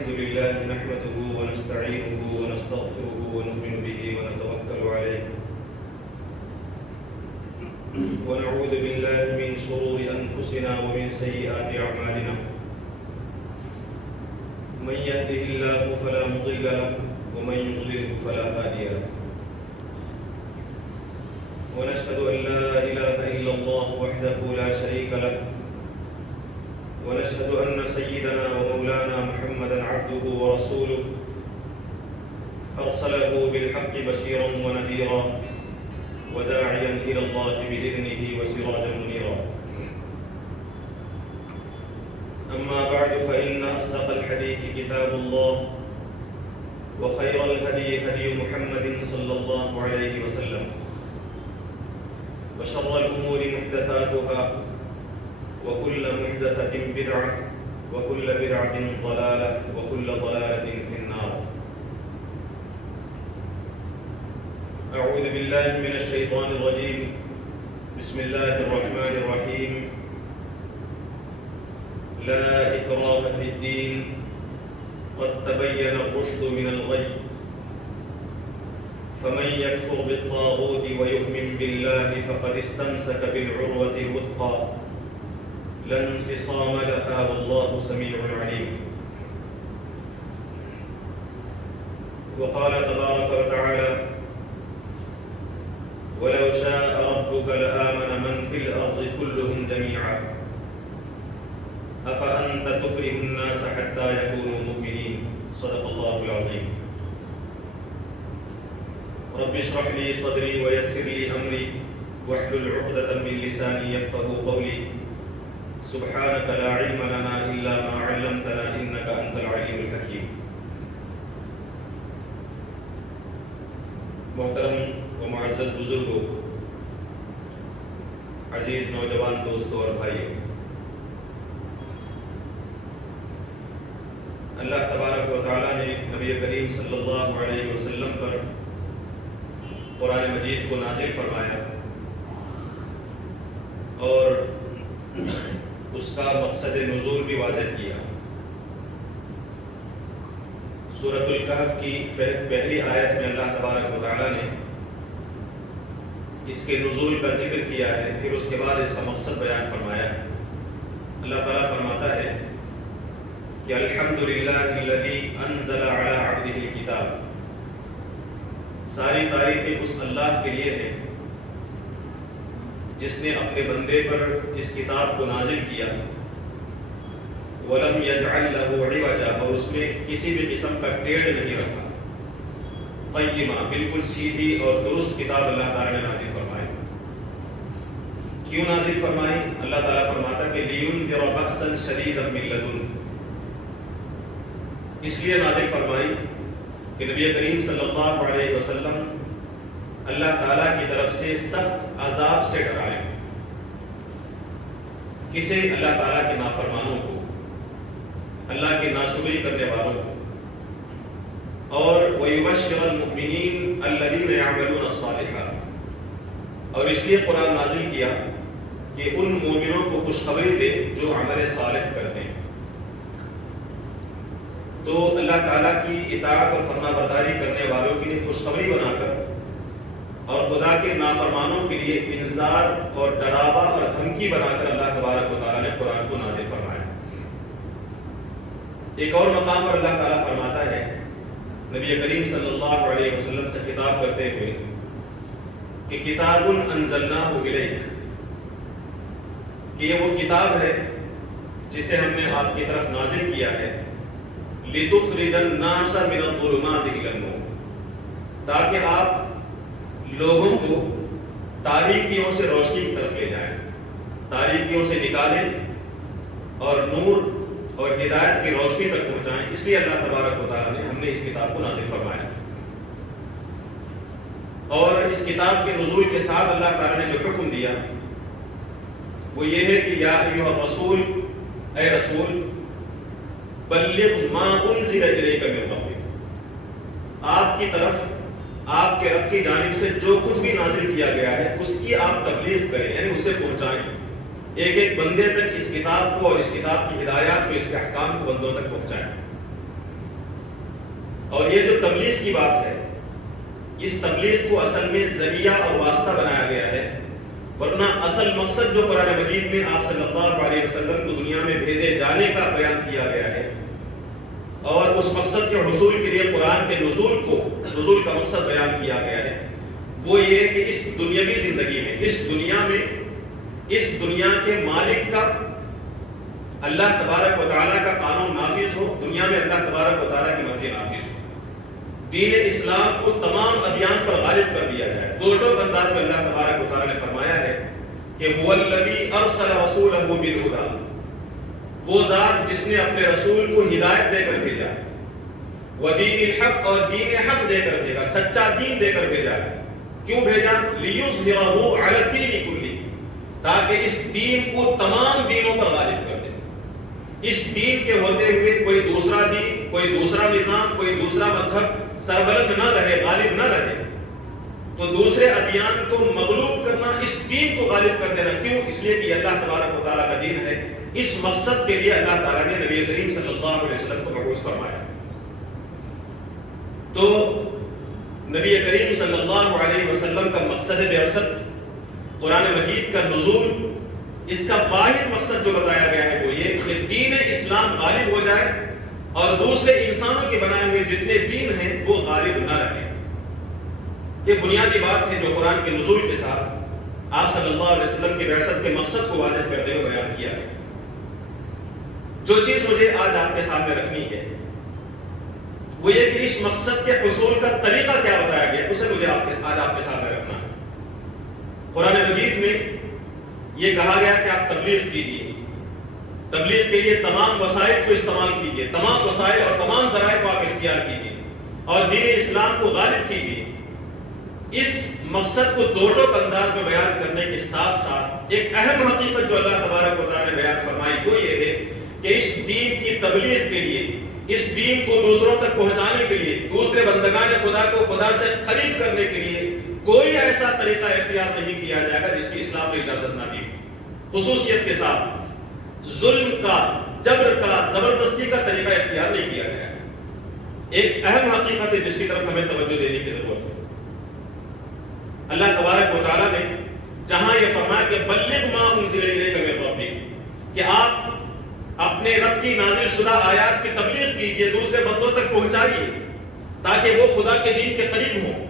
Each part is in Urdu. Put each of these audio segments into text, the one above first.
الحمد لله نحمده ونستعينه ونستغفره ونؤمن به ونتوكل عليه ونعوذ بالله من شرور أنفسنا ومن سيئات أعمالنا من يهده الله فلا مضل له ومن يضلله فلا هادي له ونشهد أن لا إله إلا الله وحده لا شريك له ونشهد أن سيدنا ومولانا محمدا عبده ورسوله أرسله بالحق بشيرا ونذيرا وداعيا إلى الله بإذنه وسراجا منيرا أما بعد فإن أصدق الحديث كتاب الله وخير الهدي هدي محمد صلى الله عليه وسلم وشر الأمور محدثاتها وكل محدثة بدعة وكل بدعة ضلالة وكل ضلالة في النار. أعوذ بالله من الشيطان الرجيم. بسم الله الرحمن الرحيم. لا إكراه في الدين قد تبين الرشد من الغي فمن يكفر بالطاغوت ويؤمن بالله فقد استمسك بالعروة الوثقى لا انفصام لها والله سميع عليم. وقال تبارك وتعالى ولو شاء ربك لآمن من في الأرض كلهم جميعا أفأنت تكره الناس حتى يكونوا مؤمنين. صدق الله العظيم. رب اشرح لي صدري ويسر لي أمري واحلل عقدة من لساني يفقهوا قولي. سبحانك لا علم لنا إلا ما علمتنا إنك أنت العليم الحكيم. محترم و معزز بزرگوں، عزیز نوجوان دوستوں اور بھائیوں، اللہ تبارک و تعالیٰ نے نبی کریم صلی اللہ علیہ وسلم پر قرآن مجید کو نازل فرمایا اور اس کا مقصد نزول بھی واضح کیا. سورۃ الکہف کی پہلی آیت میں اللہ تبارک و تعالیٰ نے اس کے نزول کا ذکر کیا ہے، پھر اس کے بعد اس کا مقصد بیان فرمایا. اللہ تعالیٰ فرماتا ہے کہ الحمدللہ الذی انزل علی عبدہ الکتاب. ساری تعریفیں اس اللہ کے لیے ہیں جس نے اپنے بندے پر اس کتاب کو نازل کیا. وَلَمْ يَجْعَلْ لَهُ عِوَجًا، اور اس میں کسی بھی قسم کا ٹیڑھ نہیں رکھا. قیمہ، بالکل سیدھی اور درست کتاب اللہ تعالیٰ نے نازل فرمائی. کیوں نازل فرمائی؟ اللہ تعالیٰ فرماتا کہ لِيُنذِرَ بَأْسًا شَدِيدًا مِنْ لَدُنْهُ. اس لیے نازل فرمائی کہ نبی کریم صلی اللہ علیہ وسلم اللہ تعالیٰ کی طرف سے سخت عذاب سے ڈرائے. کسے؟ اللہ تعالیٰ کے نافرمانوں کو، اللہ کے ناشکری کرنے والوں کو. اور وَيُبَشِّرَ الْمُؤْمِنِينَ الَّذِينَ يَعْمَلُونَ الصَّالِحَاتِ، اور اس لیے قرآن نازل کیا کہ ان مومنوں کو خوشخبری دے جو عمل صالح کرتے ہیں. تو اللہ تعالیٰ کی اطاعت اور فرما برداری کرنے والوں کے لیے خوشخبری بنا کر اور خدا کے نافرمانوں کے لیے انذار اور ڈراوا اور دھمکی بنا کر اللہ تبارک و تعالیٰ نے قرآن کو نازل فرمایا. ایک اور مقام پر اللہ تعالیٰ فرماتا ہے نبی کریم صلی اللہ علیہ وسلم سے خطاب کرتے ہوئے کہ کتاب انزلناہ الیک، کہ یہ وہ کتاب ہے جسے ہم نے آپ کی طرف نازل کیا ہے لِتُخْرِجَ النَّاسَ مِنَ الظُّلُمَاتِ إِلَى النُّورِ، تاکہ آپ لوگوں کو تاریکیوں سے روشنی کی طرف لے جائیں، تاریکیوں سے نکالیں اور نور اور ہدایت کی روشنی تک پہنچائیں. اس لیے اللہ تبارک و تعالیٰ نے ہم نے اس کتاب کو نازل فرمایا. اور اس کتاب کے نزول کے ساتھ اللہ تعالیٰ نے جو حکم دیا وہ یہ ہے کہ یا ایھا الرسول، اے رسول، بلغ ما انزل الیک من ربک، آپ کی طرف آپ کے رب کی جانب سے جو کچھ بھی نازل کیا گیا ہے اس کی آپ تبلیغ کریں، یعنی اسے پہنچائیں. ایک ایک بندے تک اس کتاب کو اور اس کتاب کی ہدایات کو، اس کے احکام کو بندوں تک پہنچائیں. اور یہ جو تبلیغ کی بات ہے، اس تبلیغ کو اصل میں ذریعہ اور واسطہ بنایا گیا ہے، ورنہ اصل مقصد جو قرآن مجید میں آپ صلی اللہ علیہ وسلم کو دنیا میں بھیجے جانے کا بیان کیا گیا ہے، اور اس مقصد کے حصول کے لیے قرآن کے نزول کا مقصد بیان کیا گیا ہے، وہ یہ کہ اس دنیاوی زندگی میں، اس دنیا کے مالک کا، اللہ تبارک و تعالیٰ کا قانون نافذ ہو، دنیا میں اللہ تبارک و تعالیٰ کی مرضی نافذ ہو، دین اسلام کو تمام ادیان پر غالب کر دیا جائے۔ دو انداز میں اللہ تبارک و تعالیٰ نے فرمایا ہے کہ هو الذی ارسل رسولہ بالہدی، وہ ذات جس نے اپنے رسول کو ہدایت دے کر بھیجا، ودین الحق، اور دین حق دے کر بھیجا، سچا دین دے کر بھیجا۔ کیوں بھیجا؟ لیظہرہ علی الدین کلہ، تاکہ اس دین کو تمام دینوں پر غالب کر دے۔ اس دین کے ہوتے ہوئے کوئی دوسرا دین، کوئی دوسرا نظام، کوئی دوسرا مذہب سربلند نہ رہے، غالب نہ رہے، تو دوسرے ادیان کو مغلوب کرنا، اس دین کو غالب کر دینا۔ کیوں؟ اس لیے کہ اللہ تبارک و تعالیٰ کا دین ہے۔ اس مقصد کے لیے اللہ تعالیٰ نے نبی کریم صلی اللہ علیہ وسلم کو مبعوث فرمایا۔ تو نبی کریم صلی اللہ علیہ وسلم کا مقصد بعثت، قرآن مجید کا نزول، اس کا واحد مقصد جو بتایا گیا ہے وہ یہ کہ دین اسلام غالب ہو جائے اور دوسرے انسانوں کے بنائے ہوئے جتنے دین ہیں وہ غالب نہ رہیں۔ یہ بنیادی بات ہے جو قرآن کے نزول کے ساتھ آپ صلی اللہ علیہ وسلم کے بعثت کے مقصد کو واضح کرتے ہوئے بیان کیا ہے۔ جو چیز مجھے آج آپ کے سامنے رکھنی ہے وہ یہ کہ اس مقصد کے حصول کا طریقہ کیا بتایا گیا، اسے مجھے آج آپ کے سامنے رکھنا ہے۔ قرآن مجید میں یہ کہا گیا کہ آپ تبلیغ کیجیے، تبلیغ کے لیے تمام وسائل کو استعمال کیجیے، تمام وسائل اور تمام ذرائع کو آپ اختیار کیجیے اور دین اسلام کو غالب کیجیے۔ اس مقصد کو دو ٹوک انداز میں بیان کرنے کے ساتھ ساتھ ایک اہم حقیقت جو اللہ تبارک و تعالیٰ نے بیان فرمائی وہ یہ ہے کہ اس دین کی تبلیغ کے لیے، اس دین کو دوسروں تک پہنچانے کے لیے، دوسرے بندگان خدا کو خدا سے قریب کرنے کے لیے کوئی ایسا طریقہ اختیار نہیں کیا جائے گا جس کی اسلام نے اجازت نہ دی، خصوصیت کے ساتھ ظلم کا، جبر کا، زبردستی کا طریقہ اختیار نہیں کیا جائے گا۔ ایک اہم حقیقت ہے جس کی طرف ہمیں توجہ دینے کی ضرورت ہے۔ اللہ تبارک و تعالیٰ نے جہاں یہ فرمایا کہ بلغ ما انزل الیک من ربک، کہ آپ اپنے رب کی نازل شدہ آیات کی تبلیغ کیجیے، دوسرے بندوں تک پہنچائیے تاکہ وہ خدا کے دین کے قریب ہوں،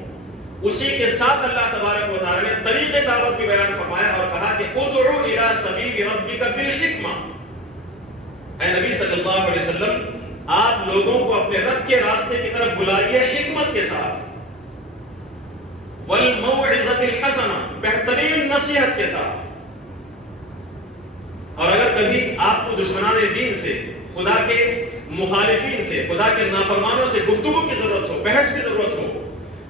اسی کے ساتھ اللہ تبارک و تعالیٰ نے طریقے دعوت بھی بیان فرمایا اور کہا کہ ادعو الی سبیل ربک بالحکمہ، اے نبی صلی اللہ علیہ وسلم آپ لوگوں کو اپنے رب کے راستے کی طرف بلائیے حکمت کے ساتھ، والموعظۃ الحسنہ بہترین نصیحت کے ساتھ۔ اور اگر کبھی آپ کو دشمنان دین سے، خدا کے مخالفین سے، خدا کے نافرمانوں سے گفتگو کی ضرورت ہو، بحث کی ضرورت ہو،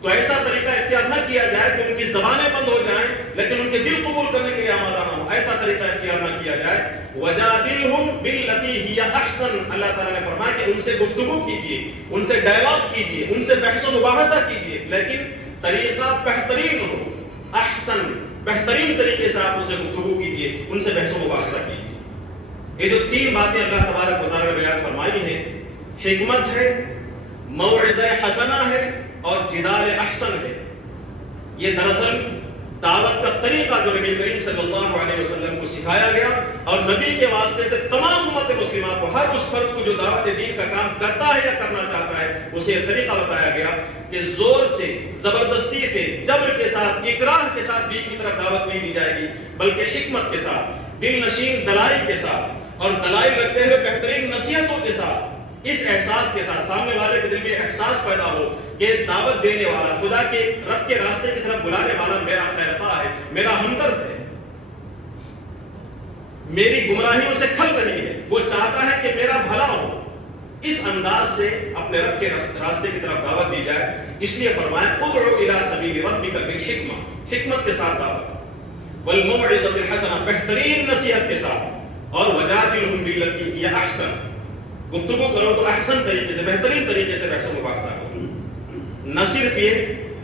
تو ایسا طریقہ اختیار نہ کیا جائے کہ ان کی زبانیں بند ہو جائیں لیکن ان کے دل قبول کرنے کے لیے آمادہ نہ ہو، ایسا طریقہ اختیار نہ کیا جائے۔ وَجَادِلْهُمْ بِالَّتِي هِيَ أَحْسَنُ، اللہ تعالیٰ نے فرمایا کہ ان سے گفتگو کیجیے، ان سے ڈائلاگ کیجیے، ان سے بحث و مباحثہ کیجیے، لیکن طریقہ بہترین ہو، احسن، بہترین طریقے سے آپ ان سے گفتگو کیجیے، ان سے بحث و مباحثہ کیجیے۔ یہ جو تین باتیں اللہ تبارک و تعالیٰ نے بیان فرمائی ہیں، حکمت ہے، موعظہ حسنہ ہے اور جدال احسن ہے، یہ دراصل دعوت کا طریقہ جو نبی کریم صلی اللہ علیہ وسلم کو سکھایا گیا اور نبی کے واسطے سے تمام امت مسلمہ کو، ہر اس فرد کو جو دعوت دین کا کام کرتا ہے یا کرنا چاہتا ہے، اسے یہ طریقہ بتایا گیا کہ زور سے، زبردستی سے، جبر کے ساتھ، اکراہ کے ساتھ دین کی طرف دعوت نہیں دی جائے گی، بلکہ حکمت کے ساتھ، دل نشین دلائل کے ساتھ اور دلائل رکھتے ہوئے بہترین نصیحتوں کے ساتھ، اس احساس کے ساتھ سامنے والے کے دل میں احساس پیدا ہو کہ دعوت دینے والا، خدا کے رب کے راستے کی طرف بلانے والا میرا خیرخواہ ہے، میرا ہمدرد ہے، میری گمراہیوں سے کھل رہی ہے، وہ چاہتا ہے کہ میرا بھلا ہو۔ اس انداز سے اپنے رب کے راستے کی طرف دعوت دی جائے، اس لیے فرمایا ادعو الی سبیل ربک بالحکمہ، حکمت کے ساتھ دعوت، والموعظۃ الحسنہ، بہترین نصیحت کے ساتھ، اور وجادلہم باللتی ہی احسن، گفتگو کرو تو احسن طریقے سے، بہترین طریقے سے بحث و مباحثہ کرو۔ نہ صرف یہ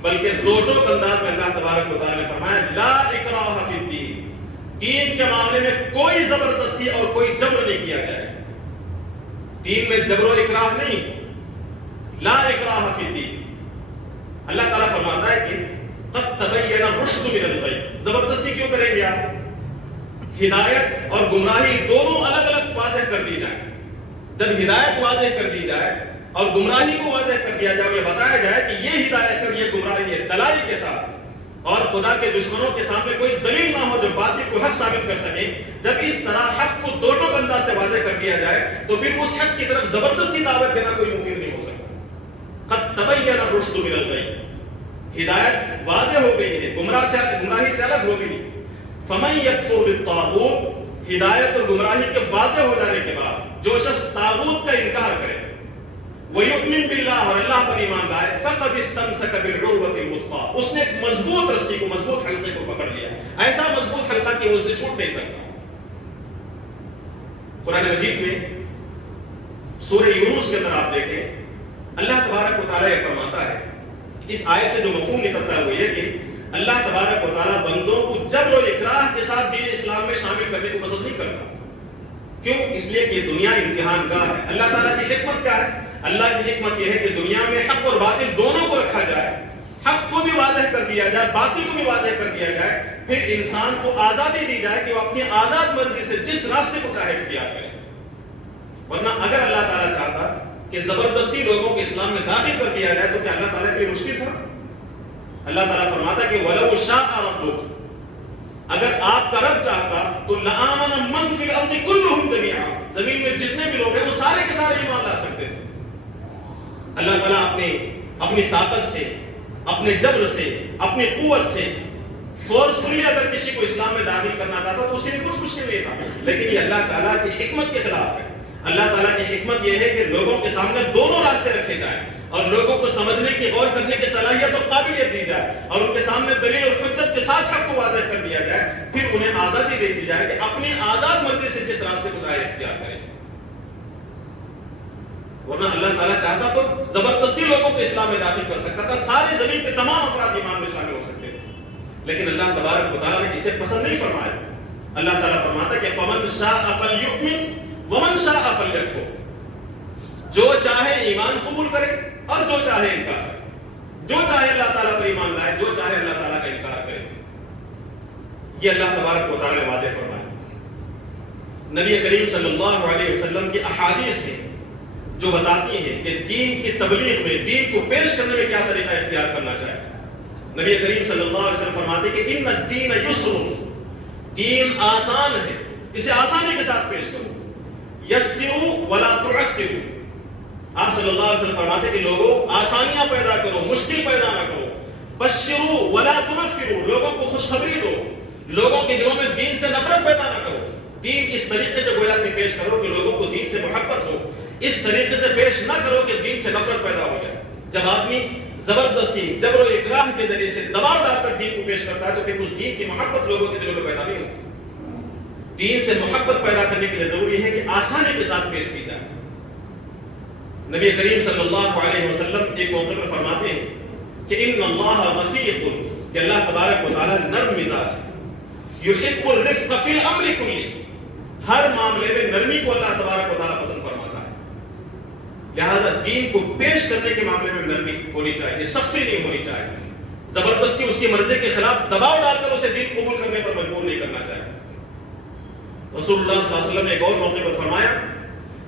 بلکہ دو ٹوک انداز میں اللہ تبارک و تعالیٰ نے فرمایا لا اکراہ فی الدین، دین کے معاملے میں کوئی زبردستی اور کوئی جبر نہیں کیا جائے، دین میں جبر و اکراہ نہیں، لا اکراہ فی الدین. اللہ تعالیٰ فرماتا ہے کہ قد تبین الرشد من الغی. زبردستی کیوں کریں گے آپ؟ ہدایت اور گمراہی دونوں الگ الگ واضح کر دی جائیں. جب ہدایت واضح کر دی جائے اور گمراہی کو واضح کر دیا جائے، یہ بتایا جائے کہ یہ ہدایت ہے اور یہ گمراہی ہے، دلائل کے ساتھ، اور خدا کے دشمنوں کے سامنے کوئی دلیل نہ ہو جو باطل کو حق ثابت کر سکے، جب اس طرح حق کو دو ٹوک انداز سے واضح کر دیا جائے تو پھر اس حق کی طرف زبردستی دعوت دینا کوئی مفید نہیں ہو سکتا. قد تبین الرشد من الغی. ہدایت واضح ہو گئی ہے، گمراہی سے الگ ہو گئی. فمن یکفر بالطاغوت، ہدایت اور گمراہی کے واضح ہو جانے کے بعد جو شخص طاغوت کا انکار کرے وَيُؤْمِن بِاللَّهِ، اور اللہ پر ایمان لائے، فَقَدِ اسْتَمْسَكَ بِالْعُرْوَةِ الْوُثْقَىٰ، اس نے ایک مضبوط رسی کو، مضبوط حلقے کو پکڑ لیا، ایسا مضبوط حلقہ کہ وہ اسے چھوٹ نہیں سکتا. قرآن مجید میں سورہ یونس کے اندر آپ دیکھیں، اللہ تبارک و تعالیٰ یہ فرماتا ہے، اس آیت سے جو مفہوم نکلتا ہے وہ یہ کہ اللہ تبارک و تعالیٰ بندوں کو جبر و اکراہ کے ساتھ دین اسلام میں شامل کرنے کو پسند نہیں کرتا. کیوں؟ اس لیے کہ دنیا امتحان گاہ ہے. اللہ تعالیٰ کی حکمت کیا ہے؟ اللہ کی حکمت یہ ہے کہ دنیا میں حق اور باطل دونوں کو رکھا جائے، حق کو بھی واضح کر دیا جائے، باطل کو بھی واضح کر دیا جائے، پھر انسان کو آزادی دی جائے کہ وہ اپنی آزاد مرضی سے جس راستے کو چاہے اختیار کرے. ورنہ اگر اللہ تعالیٰ چاہتا کہ زبردستی لوگوں کو اسلام میں داخل کر دیا جائے تو کیا اللہ تعالیٰ کے لیے مشکل تھا؟ اللہ تعالیٰ فرماتا کہ وَلَوْ شَاءَ رَبُّكَ، اگر آپ کا رب چاہتا تو لَآمَنَ مَنْ فِي الْأَرْضِ كُلُّهُمْ جَمِيعًا، زمین میں جتنے بھی لوگ ہیں وہ سارے کے سارے ایمان لا سکتے تھے. اللہ تعالیٰ اپنی طاقت سے، اپنے جبر سے، اپنی قوت سے فورسفلی اگر کسی کو اسلام میں داخل کرنا چاہتا تو اس کے لیے کچھ مشکل نہیں تھا. لیکن یہ اللہ تعالیٰ کی حکمت کے خلاف ہے. اللہ تعالیٰ کی حکمت یہ ہے کہ لوگوں کے سامنے دونوں راستے رکھے جائیں اور لوگوں کو سمجھنے کی، غور کرنے کی صلاحیت اور قابلیت دی جائے، اور ان کے سامنے دلیل اور حجت کے ساتھ حق کو واضح کر دیا جائے، پھر انہیں آزادی دے دی جائے کہ اپنی آزاد مرضی سے جس راستے کو چاہے اختیار کریں. ورنہ اللہ تعالیٰ چاہتا تو زبردستی لوگوں کو اسلام میں داخل کر سکتا تھا، سارے زمین کے تمام افراد ایمان میں شامل ہو سکتے تھے. لیکن اللہ تبارک و تعالیٰ نے اسے پسند نہیں فرمایا. اللہ تعالیٰ فرماتا ہے کہ فَمَنْ شَاءَ فَلْيُؤْمِنْ وَمَنْ شَاءَ فَلْيَكْفُرْ، جو چاہے ایمان قبول کرے اور جو چاہے انکار کرے، جو چاہے اللہ تعالیٰ پر ایمان لائے، جو چاہے اللہ تعالیٰ کا انکار کرے. یہ اللہ تبارک و تعالیٰ نے واضح فرمایا. نبی کریم صلی اللہ علیہ وسلم کی احادیث میں جو بتاتی ہیں کہ دین کی تبلیغ میں، دین کو پیش کرنے میں کیا طریقہ اختیار کرنا چاہیے. نبی کریم صلی اللہ علیہ وسلم فرماتے کہ ان الدین یسر، دین آسان ہے، اسے آسانی کے ساتھ پیش کرو. یسروا ولا تعسروا، آپ صلی اللہ علیہ وسلم فرماتے کہ لوگوں آسانیاں پیدا کرو، مشکل پیدا نہ کرو. بشروا ولا تنفروا، لوگوں کو خوشخبری دو، لوگوں کے دلوں میں دین سے نفرت پیدا نہ کرو. دین اس طریقے سے گویا کہ پیش کرو کہ لوگوں کو دین سے محبت ہو، اس طریقے سے پیش نہ کرو کہ دین سے نفرت پیدا ہو جائے. جب آدمی زبردستی، جبر و اکراہ کے ذریعے سے دباؤ ڈال کر دین کو پیش کرتا ہے تو پھر اس دین کی محبت لوگوں کے دلوں میں پیدا نہیں ہوتی. دین سے محبت پیدا کرنے کے لیے ضروری ہے کہ آسانی کے ساتھ پیش کی جائے. نبی کریم صلی اللہ علیہ وسلم ایک موقع پر فرماتے ہیں کہ ان اللہ رفیق، کہ اللہ تبارک و تعالیٰ نرم مزاج ہے. یحب الرفق فی الامر کلی، ہر معاملے میں نرمی کو اللہ تبارک و تعالیٰ پسند فرماتا ہے. لہذا دین کو پیش کرنے کے معاملے میں نرمی ہونی چاہیے، سختی نہیں ہونی چاہیے. زبردستی اس کی مرضی کے خلاف دباؤ ڈال کر اسے دین قبول کرنے پر مجبور نہیں کرنا چاہیے. رسول اللہ صلی اللہ علیہ وسلم نے ایک اور موقع پر فرمایا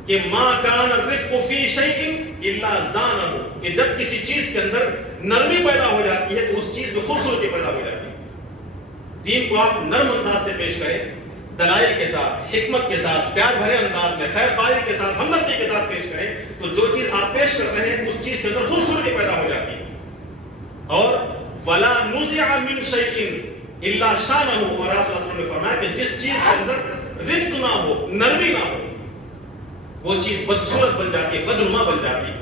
کہ ما کان الرفق فی شیء الا زانہ، کہ جب کسی چیز کے اندر نرمی پیدا ہو جاتی ہے تو اس چیز میں خوبصورتی پیدا ہو جاتی ہے. دین کو آپ نرم انداز سے پیش کریں، دلائل کے ساتھ، حکمت کے ساتھ، پیار بھرے انداز میں، خیر خواہی کے ساتھ، ہمدردی کے ساتھ پیش کریں تو جو چیز آپ پیش کر رہے ہیں اس چیز کے اندر خوبصورتی پیدا ہو جاتی ہے. اور ولا نزع من شیء الا شانہ، اور آپ صلی اللہ علیہ وسلم نے فرمایا کہ جس چیز کے اندر رزق نہ ہو، نرمی نہ ہو، وہ چیز بدصورت بن جاتی ہے، بدنما بن جاتی ہے.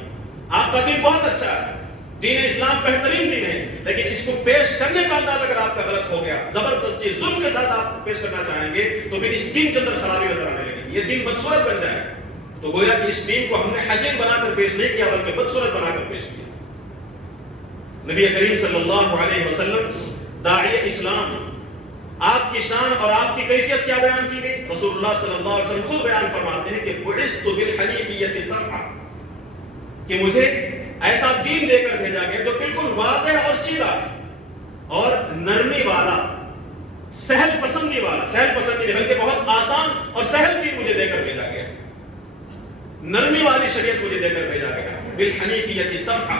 آپ کا دین بہت اچھا ہے، دین اسلام بہترین دین ہے، لیکن اس کو پیش کرنے کا انداز اگر آپ کا غلط ہو گیا، زبردستی ظلم کے ساتھ آپ پیش کرنا چاہیں گے تو پھر اس دین کے اندر خرابی نظر آنے لگے گی، یہ دین بدصورت بن جائے. تو گویا کہ اس دین کو ہم نے حسین بنا کر پیش نہیں کیا بلکہ بدصورت بنا کر پیش کیا. نبی کریم صلی اللہ علیہ وسلم داعی اسلام، آپ کی شان اور آپ کی کیفیت کیا بیان کی گئی؟ رسول اللہ صلی اللہ علیہ وسلم خود بیان فرماتے ہیں کہ بعثت بالحنیفیۃ السمحہ، کہ مجھے ایسا دین دے کر بھیجا گیا جو بالکل واضح اور سیدھا ہے اور نرمی والا، سہل پسندی والا، سہل پسندی نہیں بلکہ بہت آسان اور سہل دین مجھے دے کر بھیجا گیا، نرمی والی شریعت مجھے دے کر بھیجا گیا، بالحنیفیت سمحا۔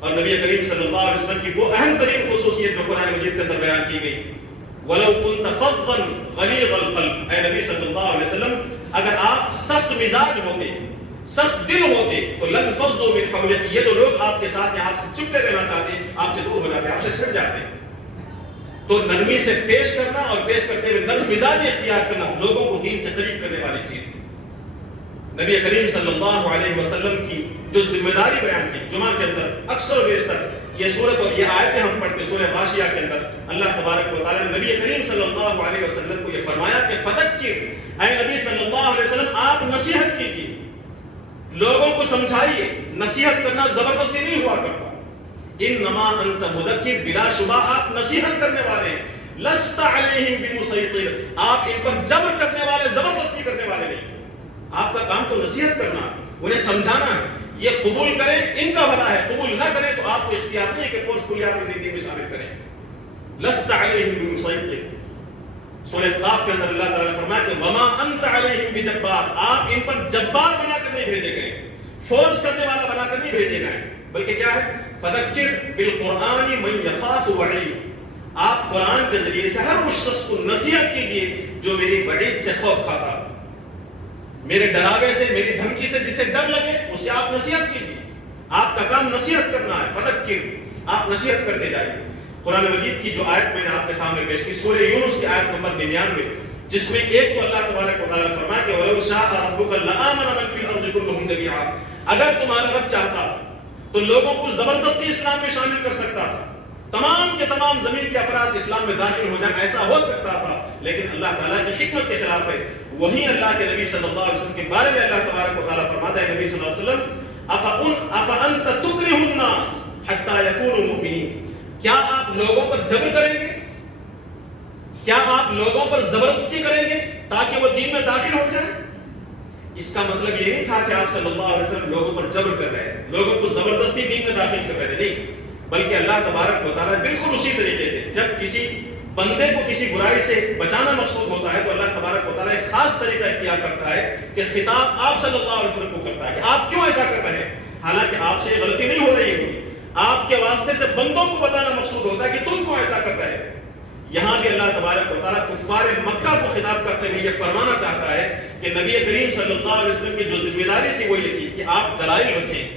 اور نبی کریم صلی اللہ علیہ وسلم کی وہ اہم ترین خصوصیت جو قرآن مجید کے اندر بیان کی گئی، وَلَوْ كُنْتَ فَظًّا غَلِيظَ الْقَلْبِ، اے نبی صلی اللہ علیہ وسلم اگر آپ سخت مزاج ہوتے، سخت دل ہوتے تو لن فضوا من حولک، یہ جو لوگ آپ کے ساتھ ہیں آپ سے چپتے رہنا چاہتے ہیں، آپ سے دور ہو جاتے، آپ سے چھٹ جاتے۔ تو نرمی سے پیش کرنا اور پیش کرتے ہوئے نرم مزاج اختیار کرنا لوگوں کو دین سے قریب کرنے والی چیز ہے۔ نبی کریم صلی اللہ علیہ وسلم کی جو ذمہ داری بیان کی جمعہ کے اندر اکثر و بیشتر یہ سورت اور یہ آیتیں ہم پڑھتے سورہ غاشیہ کے اندر اللہ تبارک و تعالی نے نبی کریم صلی اللہ علیہ وسلم کو یہ فرمایا کہ فذکر، اے نبی صلی اللہ علیہ وسلم آپ نصیحت کیجیے، لوگوں کو سمجھائیے۔ نصیحت کرنا زبردستی نہیں ہوا کرتا، انما انت مذکر، بلا شبہ آپ نصیحت کرنے والے ہیں، لست علیہم بمسیطر، آپ ان پر جبر کرنے والے، زبردستی کرنے والے نہیں، آپ کا کام تو نصیحت کرنا، انہیں سمجھانا ہے، یہ قبول کریں ان کا بھلا ہے، قبول نہ کریں تو آپ کو اختیار نہیں کہ فورسفلی آپ اپنی زندگی میں شامل کریں۔ لست علیہم بمسیطر، سورہ قاف کے اندر اللہ تعالیٰ نے فرمایا کہ وما انت علیہم بجبار، آپ ان پر جبار بنا کر نہیں بھیجے گئے، فورس کرنے والا بنا کر نہیں بھیجے گئے، بلکہ کیا ہے فذکر بالقرآن من یخاف وعید، آپ قرآن کے ذریعے سے ہر اس شخص کو نصیحت کیجیے جو میری وعید سے خوف کھاتا، میرے ڈراوے سے، میری دھمکی سے جسے ڈر لگے اسے آپ نصیحت کیجیے، آپ کا کام نصیحت کرنا ہے، فذکر، آپ نصیحت کرتے جائیے۔ قرآن مجید کی جو آیت میں نے آپ کے سامنے پیش کی سورہ یونس کی آیت نمبر 99، جس میں ایک تو اللہ تبارک و تعالیٰ نے فرمایا کہ وَلَوْ شَاءَ رَبُّكَ لَآمَنَ مَنْ فِي الْأَرْضِ كُلُّهُمْ جَمِيعًا، اگر تمہارا رب چاہتا تو لوگوں کو زبردستی اسلام میں شامل کر سکتا تھا، تمام کے تمام زمین کے افراد اسلام میں داخل ہو جائیں، ایسا ہو سکتا تھا، لیکن اللہ تعالیٰ کی حکمت کے خلاف ہے۔ وہی اللہ کے نبی صلی اللہ علیہ وسلم کے بارے میں اللہ تبارک و تعالیٰ فرماتا ہے، نبی صلی اللہ علیہ وسلم أَفَأَنْتَ تُكْرِهُ النَّاسَ حَتَّى يَكُونُوا مُؤْمِنِينَ، کیا آپ لوگوں پر جبر کریں گے، کیا آپ لوگوں پر زبردستی کریں گے تاکہ وہ دین میں داخل ہو جائیں؟ اس کا مطلب یہ نہیں تھا کہ آپ صلی اللہ علیہ وسلم لوگوں پر جبر کر رہے ہیں، لوگوں کو زبردستی دین میں داخل کر رہے نہیں، بلکہ اللہ تبارک و تعالیٰ بالکل اسی طریقے سے جب کسی بندے کو کسی برائی سے بچانا مقصود ہوتا ہے تو اللہ تبارک و تعالیٰ ایک خاص طریقہ اختیار کرتا ہے کہ خطاب آپ صلی اللہ علیہ وسلم کو کرتا ہے کہ آپ کیوں ایسا کر رہے ہیں، حالانکہ آپ سے غلطی نہیں ہو رہی ہوگی، آپ کے واسطے سے بندوں کو بتانا مقصود ہوتا ہے کہ تم کو ایسا کر رہے ہیں۔ یہاں بھی اللہ تبارک و تعالیٰ کفار مکہ کو خطاب کرتے ہوئے یہ فرمانا چاہتا ہے کہ نبی کریم صلی اللہ علیہ وسلم کی جو ذمہ داری تھی وہ یہ تھی کہ آپ دلائل رکھیں،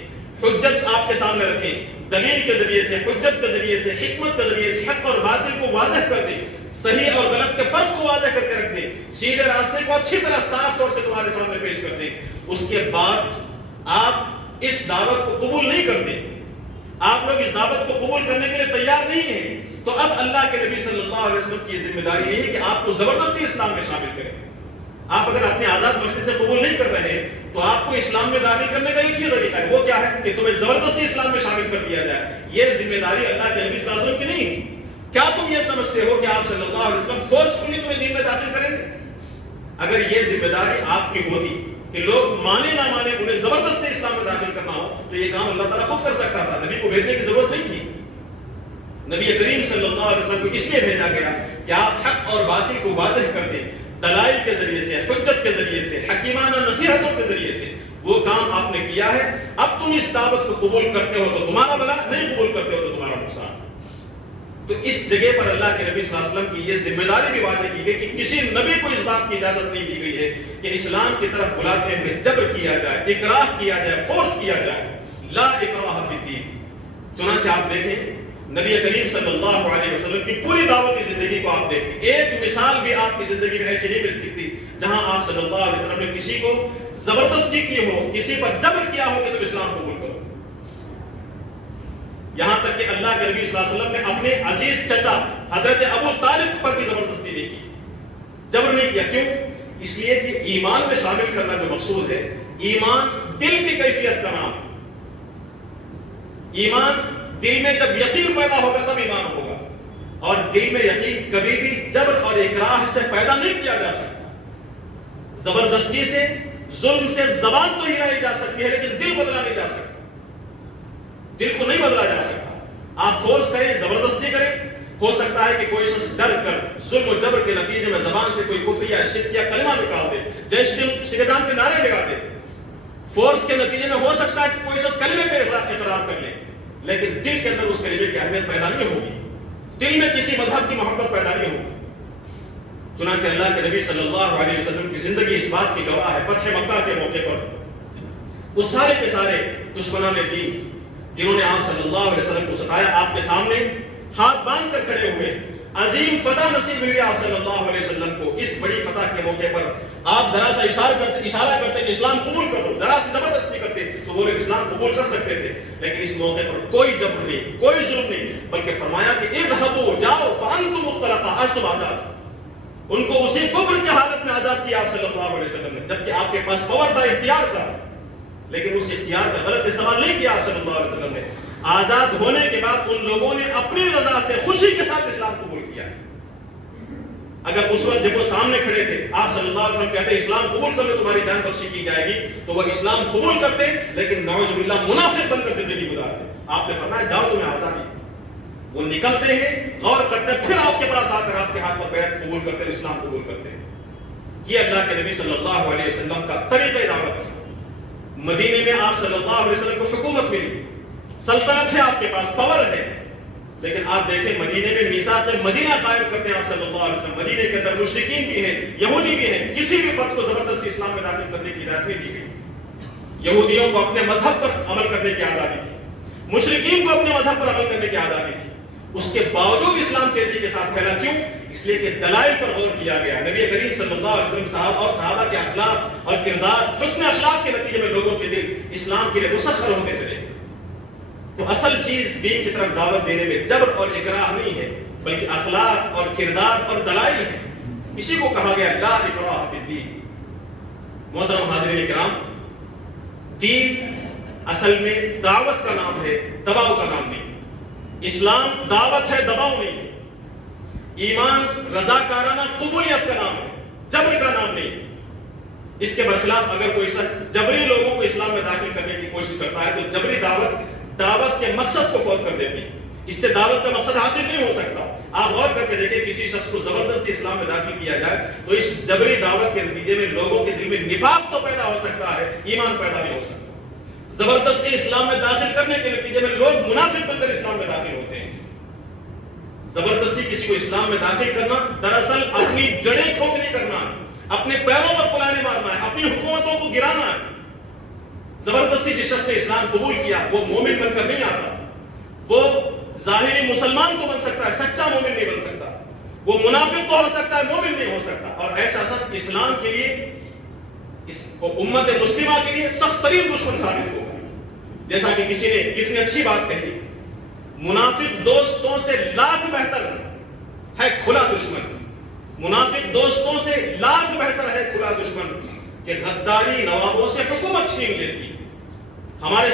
حجت آپ کے سامنے رکھیں، دلیل کے ذریعے سے، حجت کے ذریعے سے، حکمت کے ذریعے سے حق اور باطل کو واضح کر دیں، صحیح اور غلط کے فرق کو واضح کر کے رکھ دیں، سیدھے راستے کو اچھی طرح صاف طور سے تمہارے سامنے پیش کر دیں۔ اس کے بعد آپ اس دعوت کو قبول نہیں کرتے، آپ لوگ اس دعوت کو قبول کرنے کے لیے تیار نہیں ہیں، تو اب اللہ کے نبی صلی اللہ علیہ وسلم کی ذمہ داری یہ ہے کہ آپ کو زبردستی اسلام میں شامل کریں۔ آپ اگر اپنے آزاد مرضی سے قبول نہیں کر رہے ہیں تو آپ کو اسلام میں داخل کرنے کا ایک ہی طریقہ ہے، وہ کیا ہے کہ تمہیں زبردستی اسلام میں شامل کر دیا جائے۔ یہ ذمہ داری اللہ کے نبی صلی اللہ علیہ وسلم کی نہیں۔ کیا تم یہ سمجھتے ہو کہ آپ صلی اللہ علیہ وسلم فورسفلی تمہیں دین میں داخل کریں گے؟ اگر یہ ذمہ داری آپ کی ہوتی کہ لوگ مانے نہ مانے انہیں زبردستی اسلام میں داخل کرنا ہو تو یہ کام اللہ تعالیٰ خود کر سکتا تھا، نبی کو بھیجنے کی ضرورت نہیں تھی۔ نبی کریم صلی اللہ علیہ وسلم کو اس لیے بھیجا گیا کہ آپ حق اور باطل کو واضح کر دیں، دلائل کے ذریعے سے، حجت کے ذریعے سے، حکیمانہ نصیحتوں کے ذریعے سے۔ وہ کام آپ نے کیا ہے، اب تم اس دعوت کو قبول کرتے ہو تو تمہارا بھلا، نہیں قبول کرتے ہو تو تمہارا نقصان۔ تو اس جگہ پر اللہ کے نبی صلی اللہ علیہ وسلم کی یہ ذمہ داری بھی واضح کی گئی کہ کسی نبی کو اس بات کی اجازت نہیں دی گئی ہے کہ اسلام کی طرف بلاتے ہوئے جبر کیا جائے، اکراہ کیا جائے، فورس کیا جائے۔ لا اکراہ فی الدین۔ چنانچہ آپ دیکھیں نبی کریم صلی اللہ علیہ وسلم کی پوری دعوتی زندگی کو آپ دیکھیں، ایک مثال بھی آپ کی زندگی میں ایسی نہیں مل سکتی جہاں آپ صلی اللہ علیہ وسلم نے کسی کو زبردستی کی ہو، کسی پر جبر کیا ہو کہ تم اسلام قبول کرو۔ یہاں تک کہ اللہ کے نبی صلی اللہ علیہ وسلم نے اپنے عزیز چچا حضرت ابو طالب پر بھی زبردستی نہیں کی، جبر نہیں کیا۔ کیوں؟ اس لیے کہ ایمان میں شامل کرنا جو مقصود ہے، ایمان دل کی کیفیت کا نام ہے۔ ایمان دل میں جب یقین پیدا ہوگا تب ایمان ہوگا، اور دل میں یقین کبھی بھی جبر اور اکراہ سے پیدا نہیں کیا جا سکتا۔ زبردستی سے، ظلم سے زبان تو ہلائی جا سکتی ہے لیکن دل بدلا نہیں جا سکتا۔ دل کو نہیں بدلا جا سکتا. آپ فورس کریں, زبردستی کریں, ہو سکتا ہے کہ کوئی شخص ڈر کر ظلم و جبر کے نتیجے میں زبان سے کوئی کفر یا شرک یا کلمہ نکال دے, جے شریعت کے نعرے لگا دے. فورس کے نتیجے میں ہو سکتا ہے کہ کوئی شخص کلمے پہ اقرار کر لے, لیکن دل کے اندر اس کلمے کی اہمیت پیدا نہیں ہوگی, دل میں کسی مذہب کی محبت پیدا نہیں ہوگی. چنانچہ اللہ کے نبی صلی اللہ علیہ وسلم کی زندگی اس بات کی گواہ ہے. فتح مکہ کے موقع پر اس سارے کے سارے دشمنان دین جنہوں نے آپ صلی اللہ علیہ وسلم کو ستایا, آپ کے سامنے ہاتھ باندھ کر کھڑے ہوئے. عظیم فتح نصیب ہوئی آپ صلی اللہ علیہ وسلم کو. اس بڑی فتح کے موقع پر آپ ذرا سا اشارہ کرتے کہ اسلام قبول کرو, ذرا سی زبردستی کرتے تو وہ لوگ اسلام قبول کر سکتے تھے. لیکن اس موقع پر کوئی جبر نہیں, کوئی ظلم نہیں, بلکہ فرمایا کہ اذهبوا جاؤ فانتم الطلقاء, آج تم آزاد. ان کو اسی کفر کی حالت میں آزاد کیا آپ صلی اللہ علیہ وسلم نے, جبکہ آپ کے پاس پاور تھا, اختیار تھا, لیکن اس اختیار کا غلط استعمال نہیں کیا آپ صلی اللہ علیہ وسلم نے. آزاد ہونے کے بعد ان لوگوں نے اپنی رضا سے خوشی کے ساتھ اسلام قبول کیا. اگر اس وقت جب وہ سامنے کھڑے تھے آپ صلی اللہ علیہ وسلم کہتے اسلام قبول کر لو تمہاری جان بخشی کی جائے گی, تو وہ اسلام قبول کرتے, لیکن نعوذ باللہ منافق بن کر زندگی گزارتے. آپ نے فرمایا جاؤ تمہیں آزادی. وہ نکلتے ہیں, غور کرتے ہیں, پھر آپ کے پاس آ کر آپ کے ہاتھ پر بیعت قبول کرتے ہیں, اسلام قبول کرتے ہیں. یہ اللہ کے نبی صلی اللہ علیہ وسلم کا طریقہ دعوت. مدینے میں آپ صلی اللہ علیہ وسلم کو حکومت ملی, سلطنت ہے, آپ کے پاس پاور ہے, لیکن آپ دیکھیں مدینے میں میثاق مدینہ قائم کرتے ہیں آپ صلی اللہ علیہ وسلم. مدینے کے اندر مشرکین بھی ہیں, یہودی بھی ہیں, کسی بھی فرد کو زبردستی اسلام میں داخل کرنے کی اجازت نہیں دی گئی. یہودیوں کو اپنے مذہب پر عمل کرنے کی آزادی تھی, مشرکین کو اپنے مذہب پر عمل کرنے کی آزادی تھی. اس کے باوجود اسلام تیزی کے ساتھ پھیلا. کیوں؟ اس لیے کہ دلائل پر غور کیا گیا. نبی کریم صلی اللہ علیہ وسلم صحابہ کے اخلاق اور کردار, حسن اخلاق کے نتیجے میں لوگوں کے دل اسلام کے لیے مسخر ہوتے چلے. تو اصل چیز دین کی طرف دعوت دینے میں جبر اور اکراہ نہیں ہے, بلکہ اخلاق اور کردار اور دلائل ہے. اسی کو کہا گیا لا اکراہ فی الدین. محترم حاضرین کرام, دین اصل میں دعوت کا نام ہے, دباؤ کا نام نہیں. اسلام دعوت ہے, دباؤ نہیں. ایمان رضاکارانہ قبولیت کا نام ہے, جبر کا نام نہیں. اس کے برخلاف اگر کوئی شخص جبری لوگوں کو اسلام میں داخل کرنے کی کوشش کرتا ہے تو جبری دعوت کے مقصد کو فوت کر دیتی ہے. اس سے دعوت کا مقصد حاصل نہیں ہو سکتا. آپ غور کر کے دیکھیں, کسی شخص کو زبردستی اسلام میں داخل کیا جائے تو اس جبری دعوت کے نتیجے میں لوگوں کے دل میں نفاق تو پیدا ہو سکتا ہے, ایمان پیدا نہیں ہو سکتا. زبردستی اسلام میں داخل کرنے کے نتیجے میں لوگ منافق بن کر اسلام میں داخل ہوتے ہیں. زبردستی کسی کو اسلام میں داخل کرنا دراصل اپنی جڑیں کھوکھلی کرنا ہے, اپنے پیروں پر کلانے مارنا ہے, اپنی حکومتوں کو گرانا ہے. زبردستی جس شخص نے اسلام قبول کیا وہ مومن بن کر نہیں آتا. وہ ظاہری مسلمان تو بن سکتا ہے, سچا مومن نہیں بن سکتا. وہ منافق تو ہو سکتا ہے, مومن نہیں ہو سکتا. اور ایسا شخص اسلام کے لیے, اس امت مسلمہ کے لیے سخت ترین دشمن ثابت ہوگا. جیسا کہ کسی نے کتنی اچھی بات کہی, منافق دوستوں سے لاکھ بہتر ہے کھلا دشمن. منافق دوستوں سے لاکھ بہتر ہے کھلا دشمن کہ غداری نوابوں سے حکومت چھین لیتی. ہمارے